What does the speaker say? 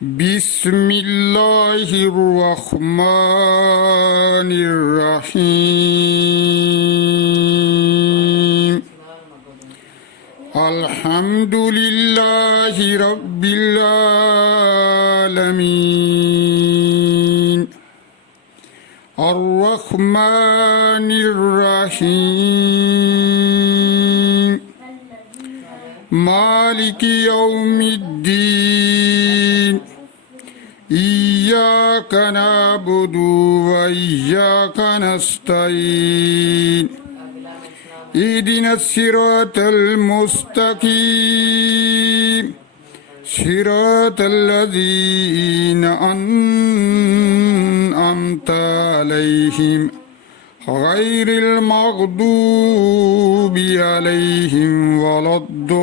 بسم الله الرحمن الرحيم الحمد لله رب العالمين الرحمن الرحيم مالك يوم الدين إياك نعبد وإياك نستعين اهدنا الصراط المستقيم صراط الذين أنعمت عليهم غير المغضوب عليهم ولا الضالين